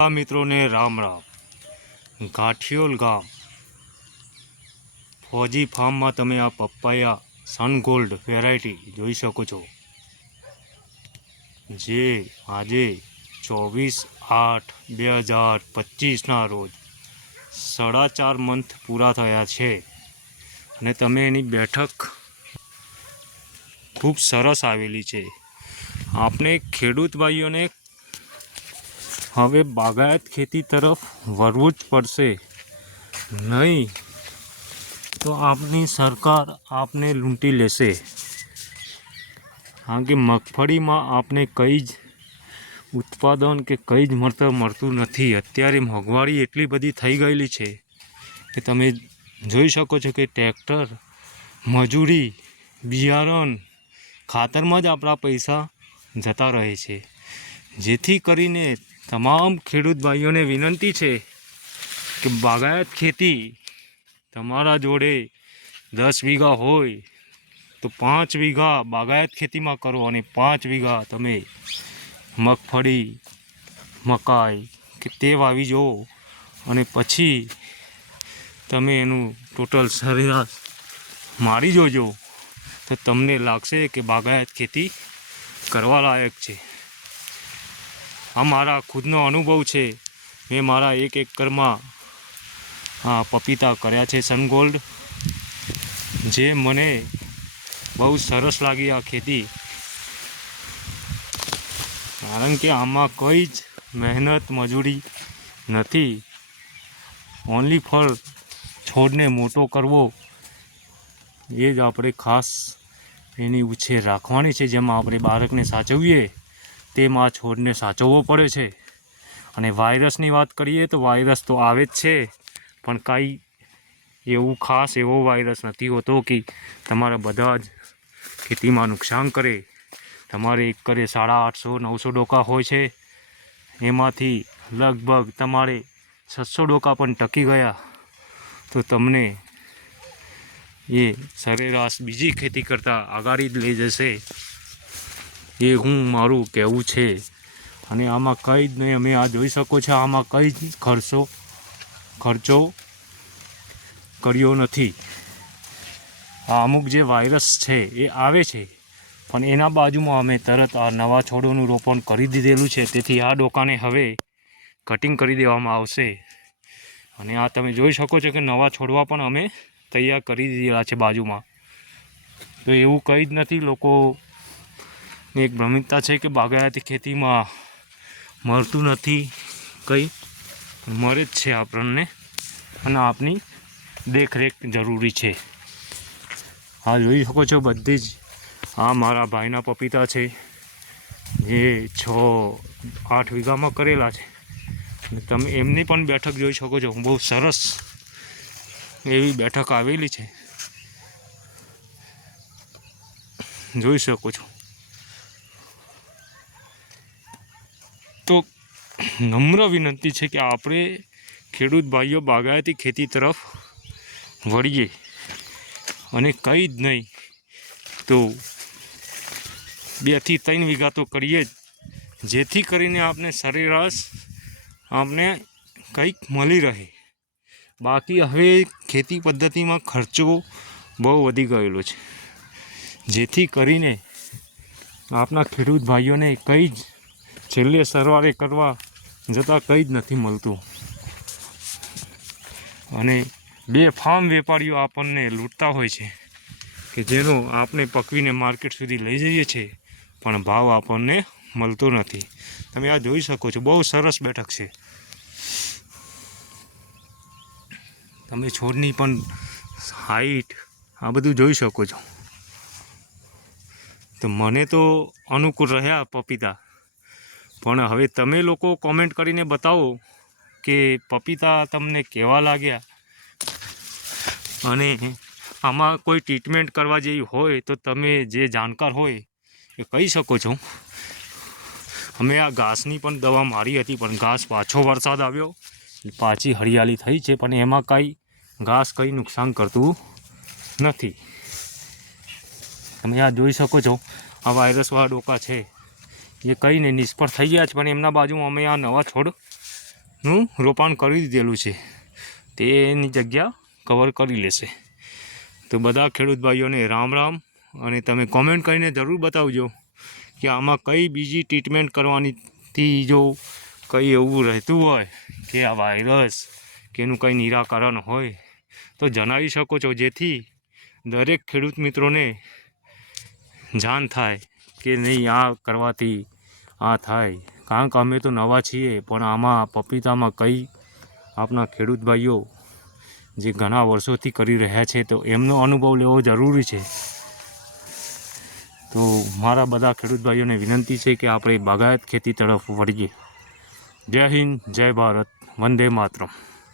આ મિત્રોને રામ રામ। ગાંઠિયોલ ગામ ફોજી ફાર્મમાં તમે આ પપૈયા સન ગોલ્ડ વેરાયટી જોઈ શકો છો, જે આજે 24/8/2025ના રોજ 4.5 મંથ પૂરા થયા છે અને તમે એની બેઠક ખૂબ સરસ આવેલી છે। આપણે ખેડૂત ભાઈઓને હવે બાગાયત ખેતી તરફ વળવું જ પડશે, નહીં તો આપની સરકાર આપને લૂંટી લેશે। કારણ કે મગફળીમાં આપને કંઈ જ ઉત્પાદન કે કંઈ જ મળતું નથી। અત્યારે મોંઘવારી એટલી બધી થઈ ગયેલી છે કે તમે જોઈ શકો છો કે ટ્રેક્ટર, મજૂરી, બિયારણ, ખાતરમાં જ આપણા પૈસા જતા રહે છે। જેથી કરીને તમામ ખેડૂત ભાઈઓને વિનંતી છે કે બાગાયત ખેતી તમારા જોડે 10 વીઘા હોય તો 5 વીઘા બાગાયત ખેતીમાં કરો અને 5 વીઘા તમે મગફળી, મકાઈ કે તે વાવી જુઓ અને પછી તમે એનું ટોટલ સરેરાશ મારી જોજો તો તમને લાગશે કે બાગાયત ખેતી કરવા લાયક છે। આ મારા ખુદનો અનુભવ છે। મેં મારા 1 એકરમાં પપીતા કર્યા છે સન ગોલ્ડ, જે મને બહુ સરસ લાગી આ ખેતી। કારણ કે આમાં કોઈ જ મહેનત મજૂરી નથી, ઓનલી ફોર છોડને મોટો કરવો એ જ આપણે ખાસ એની ઉછેર રાખવાની છે। જેમાં આપણે બાળકને સાચવીએ તેમ આ છોડને સાચવવો પડે છે। અને વાયરસની વાત કરીએ તો વાયરસ તો આવે જ છે, પણ કાંઈ એવું ખાસ એવો વાયરસ નથી હોતો કે તમારા બધા જ ખેતીમાં નુકસાન કરે। તમારે એકરે 850-900 ડોકા હોય છે, એમાંથી લગભગ તમારે 600 ડોકા પણ ટકી ગયા તો તમને એ સરેરાશ બીજી ખેતી કરતાં આગળ જ લઈ જશે, એ હું મારું કહેવું છે। અને આમાં કંઈ જ નહીં, અમે આ જોઈ શકો છો, આમાં કંઈ જ ખર્ચો કર્યો નથી। આ અમુક જે વાયરસ છે એ આવે છે, પણ એના બાજુમાં અમે તરત આ નવા છોડોનું રોપણ કરી દીધેલું છે। તેથી આ ડોકાને હવે કટિંગ કરી દેવામાં આવશે અને આ તમે જોઈ શકો છો કે નવા છોડવા પણ અમે તૈયાર કરી દીધેલા છે બાજુમાં। તો એવું કંઈ જ નથી। લોકોને એક ભ્રમિતતા છે કે બાગાયતી ખેતીમાં મળતું નથી, કંઈ મળે જ છે આપણને, અને આપની દેખરેખ જરૂરી છે। આ જોઈ શકો છો બધી જ આ મારા ભાઈના પપીતા છે, જે 6-8 વીઘામાં કરેલા છે। તમે એમની પણ બેઠક જોઈ શકો છો, બહુ સરસ એવી બેઠક આવેલી છે, જોઈ શકો છો। તો નમ્ર વિનંતી છે કે આપણે ખેડૂત ભાઈઓ બાગાયતી ખેતી તરફ વળીએ અને કંઈ જ નહીં તો 2-3 વીઘા તો કરીએ જ, જેથી કરીને આપણે સરેરાશ આપણે કંઈક મળી રહે। બાકી હવે ખેતી પદ્ધતિમાં ખર્ચો બહુ વધી ગયેલો છે, જેથી કરીને આપણા ખેડૂત ભાઈઓને કંઈ જ છેલ્લે સરવાળે કરવા જતાં કંઈ જ નથી મળતું। અને બેફામ વેપારીઓ આપણને લૂંટતા હોય છે કે જેનો આપણે પકવીને માર્કેટ સુધી લઈ જઈએ છીએ, પણ ભાવ આપણને મળતો નથી। તમે આ જોઈ શકો છો, બહુ સરસ બેઠક છે। તમે છોડની પણ હાઈટ આ બધું જોઈ શકો છો। તો મને તો અનુકૂળ રહ્યા પપીતા, પણ હવે તમે લોકો કોમેન્ટ કરીને બતાવો કે પપીતા તમને કેવા લાગ્યા, અને આમાં કોઈ ટ્રીટમેન્ટ કરવા જેવી હોય તો તમે જે જાણકાર હોય એ કહી શકો છો। અમે આ ઘાસની પણ દવા મારી હતી, પણ ઘાસ પાછો વરસાદ આવ્યો, પાછી હરિયાળી થઈ છે, પણ એમાં કાંઈ ઘાસ કંઈ નુકસાન કરતું નથી। તમે આ જોઈ શકો છો, આ વાયરસવાળા ડોકા છે એ કંઈ નહીં નિષ્ફળ થઈ ગયા છે, પણ એમના બાજુમાં અમે આ નવા છોડ નું રોપાણ કરી દીધેલું છે તેની જગ્યા કવર કરી લેશે. તો બધા ખેડૂત ભાઈઓને રામ રામ. અને તમે કોમેન્ટ કરીને જરૂર બતાવજો કે આમાં કઈ બીજી ટ્રીટમેન્ટ કરવાનીથી જો કંઈ એવું રહેતું હોય કે આ વાયરસ કે એનું કંઈ નિરાકરણ હોય તો જણાવી શકો છો, જેથી દરેક ખેડૂત મિત્રોને જાણ થાય કે નહીં આ કરવાથી આ થાય. કારણ કે અમે તો નવા છીએ, પણ આમાં પપીતામાં કઈ આપણા ખેડૂત ભાઈઓ જે ઘણા વર્ષોથી કરી રહ્યા છે તો એમનો અનુભવ લેવો જરૂરી છે. તો મારા બધા ખેડૂત ભાઈઓને વિનંતી છે કે આપણે બાગાયત ખેતી તરફ વળીએ. જય હિન્દ, જય ભારત, વંદે માતરમ.